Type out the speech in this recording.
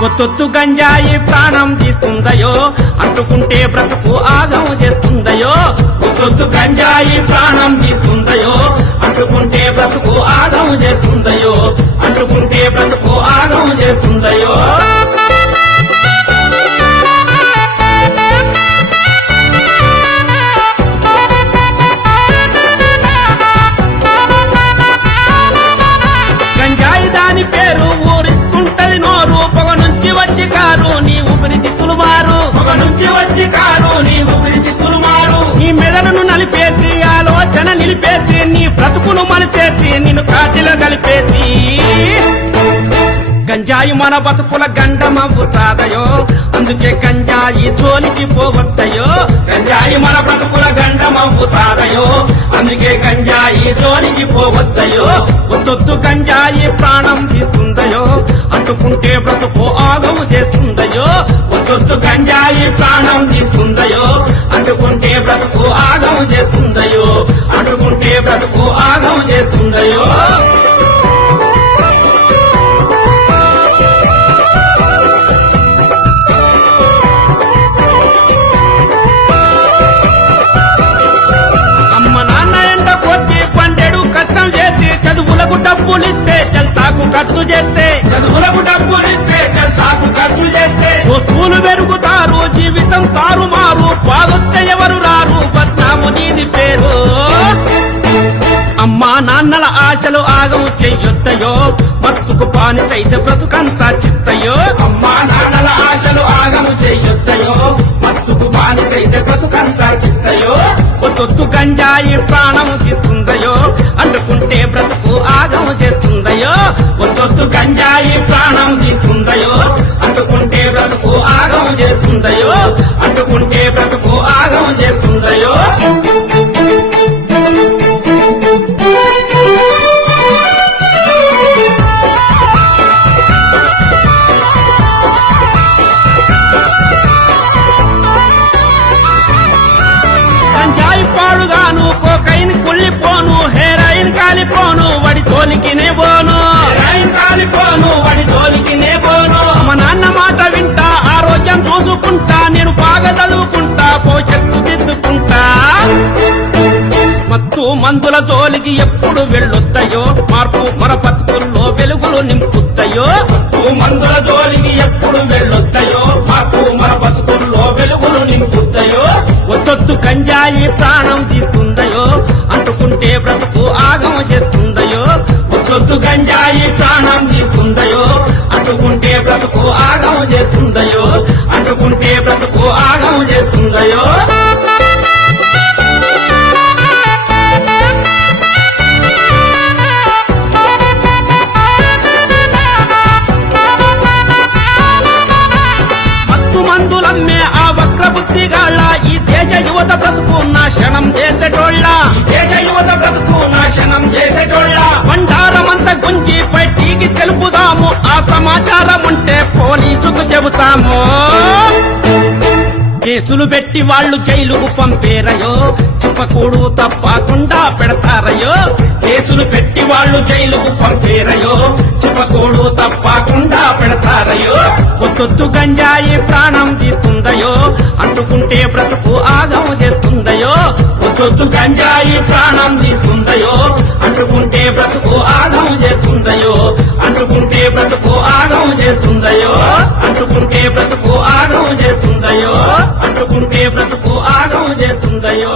కొత్తొత్తు గంజాయి ప్రాణం తీస్తుందయో, అంటుకుంటే బ్రతుకు ఆగం చేస్తుందయో. కొత్తొత్తు గంజాయి ప్రాణం తీస్తుందయో, అంటుకుంటే బ్రతుకు ఆగం చేస్తుందయో, అంటుకుంటే బ్రతుకు ఆగం చేస్తుందయో. గంజాయి దాని పేరు ఊరిస్తుంటది నోరు, పొగ నుంచి వచ్చి కారు నీ ఊపిరితిత్తులు మారు, పొగ నుంచి వచ్చి కారు నీ ఊపిరితిత్తులు మారు. నీ మెదడును నలిపేసి ఆలోచన నిలిపేసి, నీ బ్రతుకును మలిచేసి నిన్ను కాటిలో కలిపేసి. గంజాయి మన బతుకుల గండమవుతాదయో, అందుకే గంజాయి జోలికి పోవద్దయో. గంజాయి మన బ్రతుకుల గండమవుతాదయో, అందుకే గంజాయి జోలికి పోవద్దయో. ఒత్తొత్తు గంజాయి ప్రాణం తీస్తుందయో, అంటుకుంటే బ్రతుకు ఆగము చేస్తుందయో. ఒత్తొత్తు గంజాయి ప్రాణం తీస్తుందయో, అంటుకుంటే బ్రతుకు ఆగము చేస్తుందయో, అంటుకుంటే బ్రతుకు ఆగము చేస్తుందయో. చదువులకు డబ్బులిస్తే జల్సాకు ఖర్చు చేస్తే, చదువులకు డబ్బులిస్తే జల్సాకు ఖర్చు చేస్తే, వస్తువులు పెరుగుతారు జీవితం తారుమారు, బాగొస్తే ఎవరు రారు బద్నాము నీది పేరు. అమ్మా నాన్నల ఆశలు ఆగం చెయ్యొద్దయో, మత్తుకు పానిసైతే బ్రతుకంతా చిత్తయో. అమ్మా నాన్నల ఆశలు ఆగము చెయ్యొద్దయో, మత్తుకు పానిసైతే బ్రతుకంతా చిత్తయో. ఒత్తొత్తు గంజాయి ప్రాణము తీస్తుందయో, అంటుకుంటే బ్రతుకు ఆగము చేస్తుందయో. ఒత్తొత్తు గంజాయి ప్రాణం తీస్తుందయో, అంటుకుంటే బ్రతుకు ఆగము చేస్తుందయో, అంటుకుంటే బ్రతుకు ఆగము చేస్తుందయో. గంజాయి పాడుగాను కోకైన్ కుళ్ళిపోను, హెరాయిన్ కాలిపోను వడి తోలికినే పోను, హెరాయిన్ కాలిపోను వడి తోలికినే పోను. మా నాన్న మాట వింటా, ఆరోగ్యం చూసుకుంటా, నేను బాగా చదువుకుంటా, భవిష్యత్తు దిద్దుకుంటా. మత్తు మందుల జోలికి ఎప్పుడు వెళ్ళొద్దయో, మార్పు మన బతుకుల్లో వెలుగులు నింపుద్దయో. మత్తు మందుల జోలికి ఎప్పుడు వెళ్ళొద్దయో, మార్పు మన బతుకుల్లో వెలుగులు నింపుద్దయో. ఒత్తొత్తు గంజాయి ప్రాణం తీస్తుందయో, అంటుకుంటే బ్రతుకు ఆగమ చేస్తుందయో. ఒత్తొత్తు గంజాయి ప్రాణం తీస్తుందయో, అంటుకుంటే బ్రతుకు ఆగమ చేస్తుందయో, అంటుకుంటే బ్రతుకు ఆగమ చేస్తుందయో. మందులమ్మే ఆ వక్ర బుద్ధిగాళ్ళ ఈ దేశ యువత బ్రతుకు నాశనం చేసేటోళ్ళ, ఈ దేశ యువత బ్రతుకు నాశనం చేసేటోళ్ళ. బండారమంతా గుంజి బయటికి తెలుపుదాము, ఆ సమాచారం ఉంటే పోలీసుకు చెబుతాము. కేసులు పెట్టి వాళ్ళు జైలుకు పంపేరయో, చెప్పకూడు తప్పకుండా పెడతారయో. కేసులు పెట్టి వాళ్ళు జైలుకు పంపేరయో, చెప్పకూడు తప్పకుండా పెడతారయో. ఒత్తొత్తు గంజాయి ప్రాణం తీస్తుందయో, అంటుకుంటే బ్రతుకు ఆగం చేస్తుందయో. ఒత్తొత్తు గంజాయి ప్రాణం తీస్తుందయో, అంటుకుంటే బ్రతుకు ఆగం చేస్తుందయో, అంటుకుంటే బ్రతుకు ఆగం చేస్తుందయో, అంటుకుంటే బ్రతుకు ఆగం చేస్తుందయో, అంటుకుంటే బ్రతుకు ఆగం చేస్తుందయో.